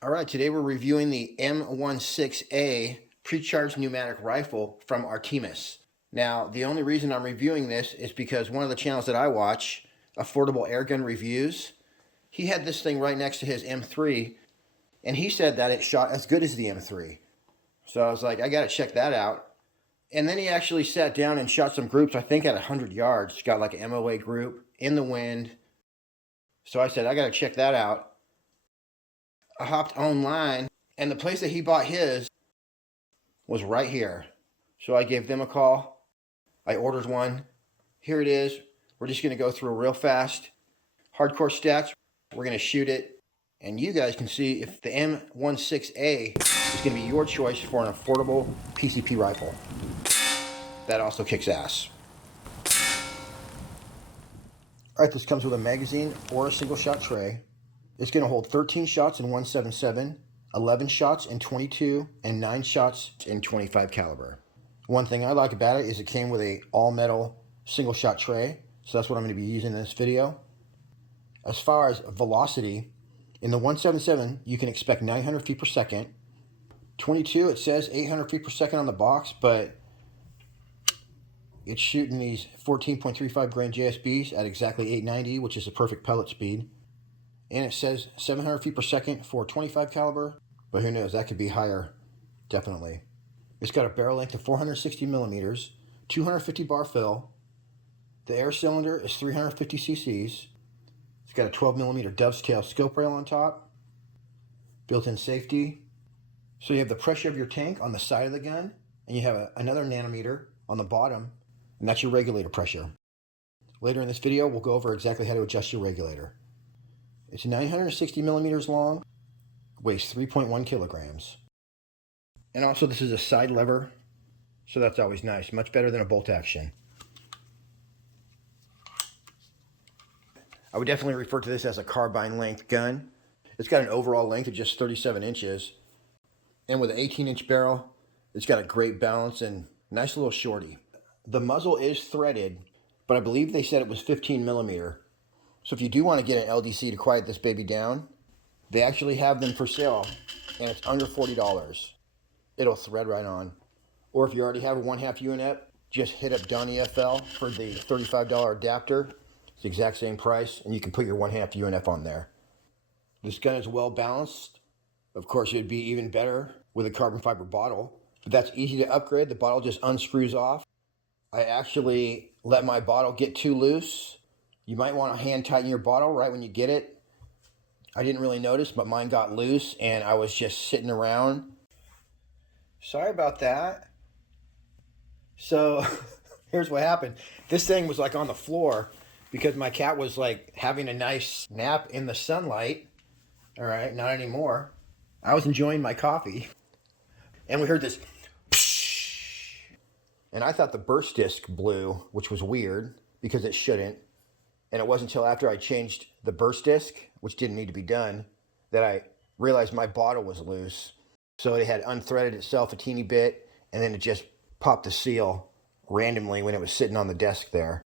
All right, today we're reviewing the M16A pre-charged pneumatic rifle from Artemis. Now, the only reason I'm reviewing this is because one of the channels that I watch, Affordable Airgun Reviews, he had this thing right next to his M3, and he said that it shot as good as the M3. So I was like, I gotta check that out. And then he actually sat down and shot some groups, I think at 100 yards. Got like an MOA group in the wind. So I said, I gotta check that out. I hopped online, and the place that he bought his was right here. So I gave them a call. I ordered one. Here it is. We're just going to go through real fast. Hardcore stats. We're going to shoot it, and you guys can see if the M16A is going to be your choice for an affordable PCP rifle. That also kicks ass. All right, this comes with a magazine or a single shot tray. It's going to hold 13 shots in 177, 11 shots in 22, and 9 shots in 25 caliber. One thing I like about it is it came with a all-metal single shot tray, so that's what I'm going to be using in this video. As far as velocity, in the 177, you can expect 900 feet per second. 22, it says 800 feet per second on the box, but it's shooting these 14.35 grain JSBs at exactly 890, which is a perfect pellet speed. And it says 700 feet per second for 25 caliber, but who knows, that could be higher, definitely. It's got a barrel length of 460 millimeters, 250 bar fill. The air cylinder is 350 cc's. It's got a 12 millimeter dovetail scope rail on top, built-in safety. So you have the pressure of your tank on the side of the gun, and you have another nanometer on the bottom, and that's your regulator pressure. Later in this video, we'll go over exactly how to adjust your regulator. It's 960 millimeters long, weighs 3.1 kilograms. And also this is a side lever, so that's always nice. Much better than a bolt action. I would definitely refer to this as a carbine length gun. It's got an overall length of just 37 inches. And with an 18-inch barrel, it's got a great balance and nice little shorty. The muzzle is threaded, but I believe they said it was 15 millimeter. So if you do want to get an LDC to quiet this baby down, they actually have them for sale, and it's under $40. It'll thread right on. Or if you already have a 1/2 UNF, just hit up Donnie FL for the $35 adapter. It's the exact same price, and you can put your 1/2 UNF on there. This gun is well balanced. Of course, it'd be even better with a carbon fiber bottle, but that's easy to upgrade. The bottle just unscrews off. I actually let my bottle get too loose. You might want to hand tighten your bottle right when you get it. I didn't really notice, but mine got loose and I was just sitting around. Sorry about that. So here's what happened. This thing was like on the floor because my cat was like having a nice nap in the sunlight. All right, not anymore. I was enjoying my coffee and we heard this psh, and I thought the burst disc blew, which was weird because it shouldn't. And it wasn't until after I changed the burst disc, which didn't need to be done, that I realized my bottle was loose. So it had unthreaded itself a teeny bit, and then it just popped the seal randomly when it was sitting on the desk there.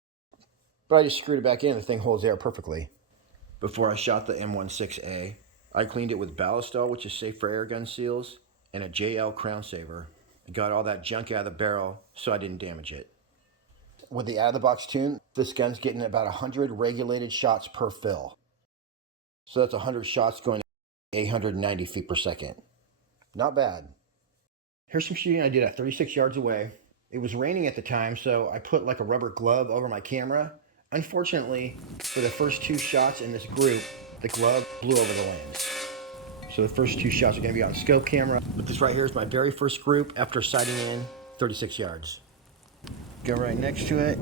But I just screwed it back in, the thing holds air perfectly. Before I shot the M16A, I cleaned it with Ballistol, which is safe for air gun seals, and a JL Crown Saver. I got all that junk out of the barrel so I didn't damage it. With the out-of-the-box tune, this gun's getting about 100 regulated shots per fill. So that's 100 shots going 890 feet per second. Not bad. Here's some shooting I did at 36 yards away. It was raining at the time, so I put like a rubber glove over my camera. Unfortunately, for the first 2 shots in this group, the glove blew over the lens. So the first 2 shots are going to be on scope camera. But this right here is my very first group after sighting in 36 yards. Go right next to it.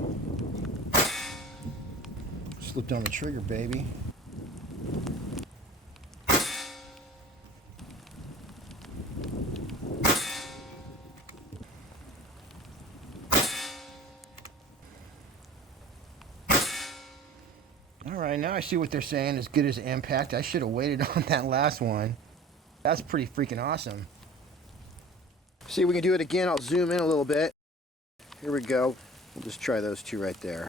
Slipped on the trigger, baby. Alright, now I see what they're saying, as good as impact. I should have waited on that last one. That's pretty freaking awesome. See if we can do it again. I'll zoom in a little bit. Here we go. We'll just try those 2 right there.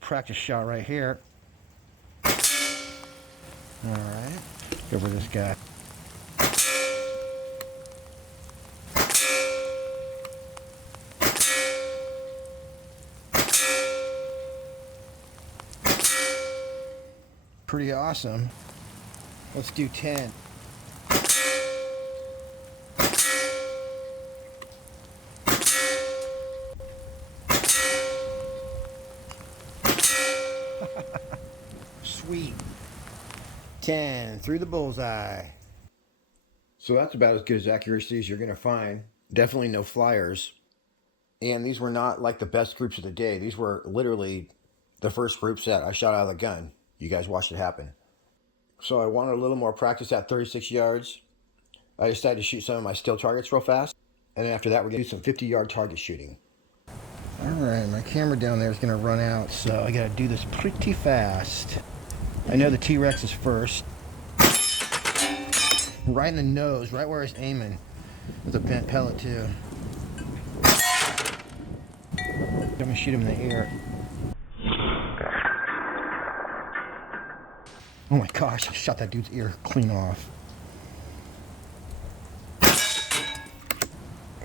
Practice shot right here. Alright. Go for this guy. Pretty awesome. Let's do 10. Sweet. 10 through the bullseye. So that's about as good as accuracy as you're going to find. Definitely no flyers. And these were not like the best groups of the day. These were literally the first groups that I shot out of the gun. You guys watched it happen. So I wanted a little more practice at 36 yards. I decided to shoot some of my still targets real fast. And then after that, we're going to do some 50-yard target shooting. All right, my camera down there is going to run out, so I got to do this pretty fast. I know the T-Rex is first. Right in the nose, right where I was aiming. With a bent pellet, too. I'm going to shoot him in the air. Oh my gosh, I shot that dude's ear clean off.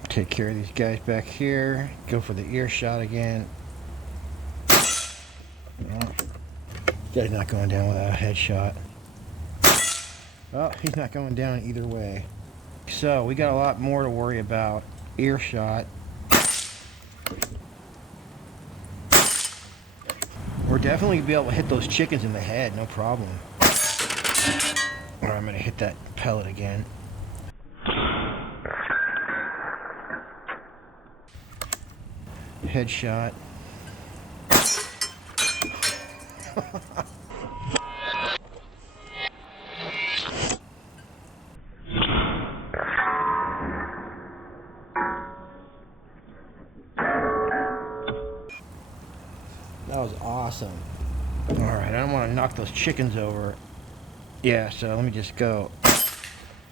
Take care of these guys back here. Go for the ear shot again. Oh, guy's not going down without a headshot. Oh, he's not going down either way. So, we got a lot more to worry about. Ear shot. We're definitely going to be able to hit those chickens in the head, no problem. Or I'm going to hit that pellet again. Headshot. That was awesome. Alright, I don't want to knock those chickens over. Yeah, so let me just go.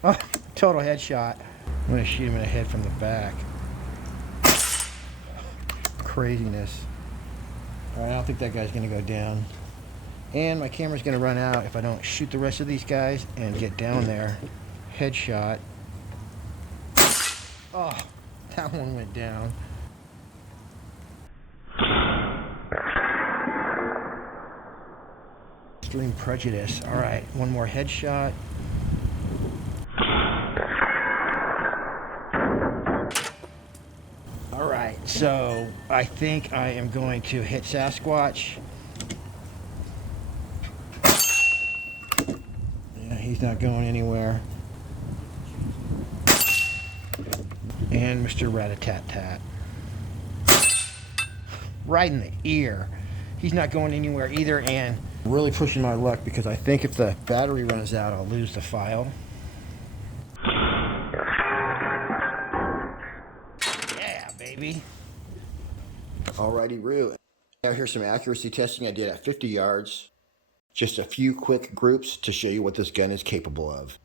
Oh, total headshot. I'm going to shoot him in the head from the back. Craziness. Alright, I don't think that guy's going to go down. And my camera's going to run out if I don't shoot the rest of these guys and get down there. Headshot. Oh, that one went down. Extreme prejudice. Alright, one more headshot. Alright, so I think I am going to hit Sasquatch. Yeah, he's not going anywhere. And Mr. Rat-a-tat-tat. Right in the ear. He's not going anywhere either, and really pushing my luck because I think if the battery runs out, I'll lose the file. Yeah, baby. Alrighty, Roo. Now here's some accuracy testing I did at 50 yards. Just a few quick groups to show you what this gun is capable of.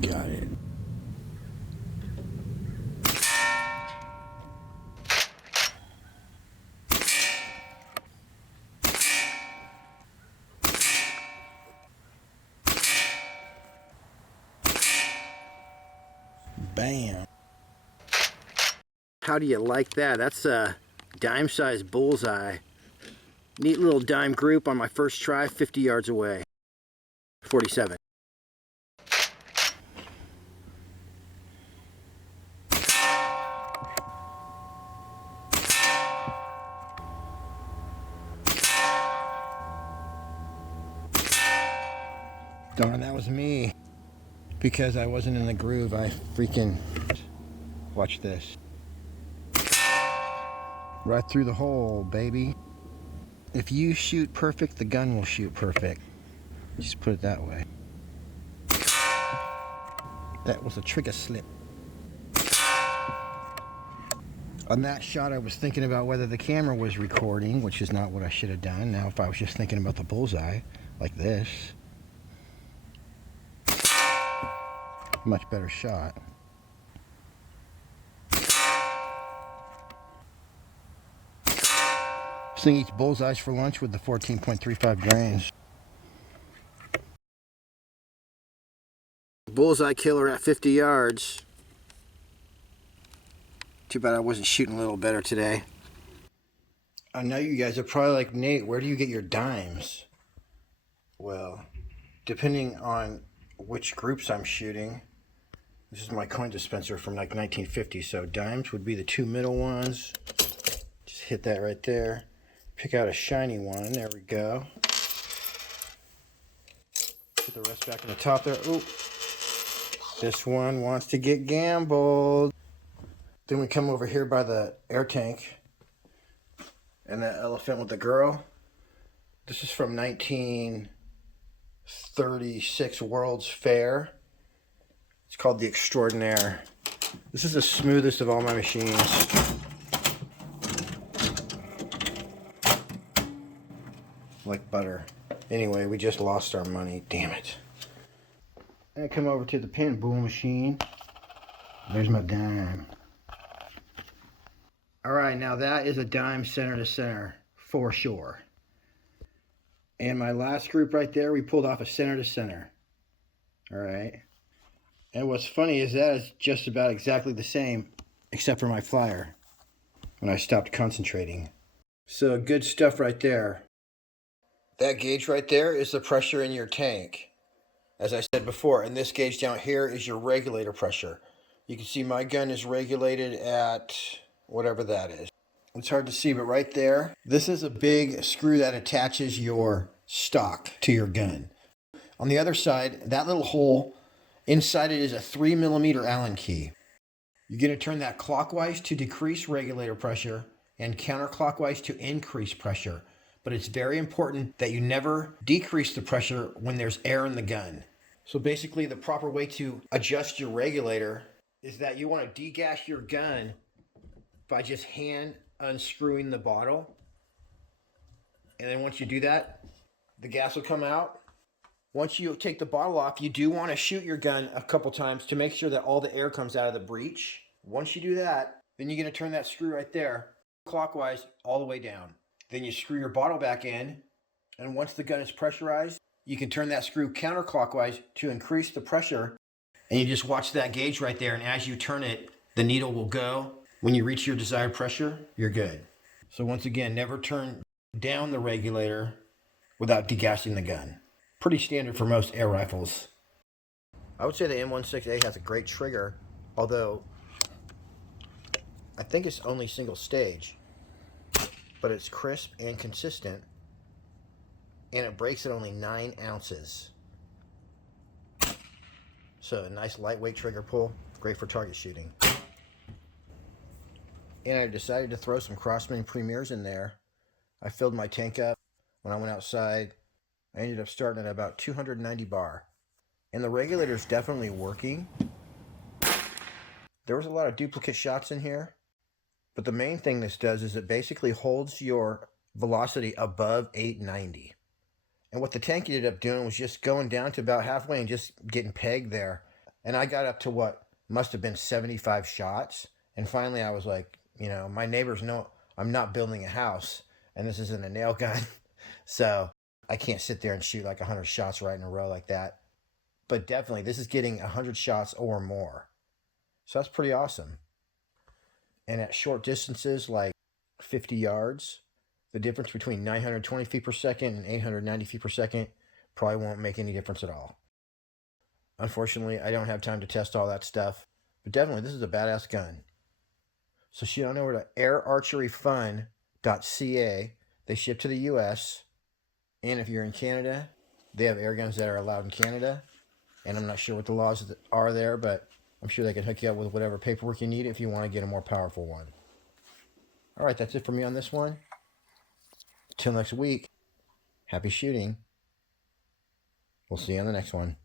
Got it. Bam. How do you like that? That's a dime-sized bullseye. Neat little dime group on my first try, 50 yards away. 47. Darn, that was me. Because I wasn't in the groove, I freaking... Watch this. Right through the hole, baby. If you shoot perfect, the gun will shoot perfect. Just put it that way. That was a trigger slip. On that shot, I was thinking about whether the camera was recording, which is not what I should have done. Now, if I was just thinking about the bullseye, like this, much better shot. thing eats bullseyes for lunch with the 14.35 grains. Bullseye killer at 50 yards. Too bad I wasn't shooting a little better today. I know you guys are probably like, Nate, where do you get your dimes? Well, depending on which groups I'm shooting, this is my coin dispenser from like 1950, so dimes would be the two middle ones. Just hit that right there. Pick out a shiny one. There we go. Put the rest back in the top there. Ooh. This one wants to get gambled. Then we come over here by the air tank and that elephant with the girl. This is from 1936 World's Fair. It's called the Extraordinaire. This is the smoothest of all my machines. Like butter. Anyway, we just lost our money. Damn it. And I come over to the pinball machine. There's my dime. Alright, now that is a dime center to center, for sure. And my last group right there, we pulled off a center to center. Alright. And what's funny is that is just about exactly the same, except for my flyer, when I stopped concentrating. So good stuff right there. That gauge right there is the pressure in your tank. As I said before, and this gauge down here is your regulator pressure. You can see my gun is regulated at whatever that is. It's hard to see, but right there, this is a big screw that attaches your stock to your gun. On the other side, that little hole, inside it is a 3mm Allen key. You're going to turn that clockwise to decrease regulator pressure and counterclockwise to increase pressure. But it's very important that you never decrease the pressure when there's air in the gun. So basically, the proper way to adjust your regulator is that you want to degas your gun by just hand unscrewing the bottle. And then once you do that, the gas will come out. Once you take the bottle off, you do want to shoot your gun a couple times to make sure that all the air comes out of the breech. Once you do that, then you're going to turn that screw right there clockwise all the way down. Then you screw your bottle back in, and once the gun is pressurized, you can turn that screw counterclockwise to increase the pressure, and you just watch that gauge right there, and as you turn it, the needle will go. When you reach your desired pressure, you're good. So once again, never turn down the regulator without degassing the gun. Pretty standard for most air rifles. I would say the M16A has a great trigger, although I think it's only single stage. But it's crisp and consistent, and it breaks at only 9 ounces. So a nice lightweight trigger pull, great for target shooting. And I decided to throw some Crossman Premiers in there. I filled my tank up when I went outside. I ended up starting at about 290 bar. And the regulator's definitely working. There was a lot of duplicate shots in here. But the main thing this does is it basically holds your velocity above 890. And what the tank ended up doing was just going down to about halfway and just getting pegged there. And I got up to what must have been 75 shots. And finally I was like, you know, my neighbors know I'm not building a house and this isn't a nail gun. So I can't sit there and shoot like 100 shots right in a row like that. But definitely this is getting 100 shots or more. So that's pretty awesome. And at short distances like 50 yards, the difference between 920 feet per second and 890 feet per second probably won't make any difference at all. Unfortunately, I don't have time to test all that stuff, but definitely this is a badass gun. So shoot on over to airarcheryfun.ca. They ship to the US. And if you're in Canada, they have air guns that are allowed in Canada. And I'm not sure what the laws are there, but I'm sure they can hook you up with whatever paperwork you need if you want to get a more powerful one. All right, that's it for me on this one. Till next week, happy shooting. We'll see you on the next one.